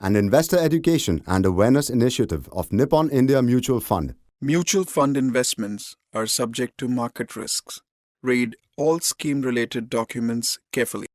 an investor education and awareness initiative of Nippon India Mutual Fund. Mutual fund investments are subject to market risks. Read all scheme-related documents carefully.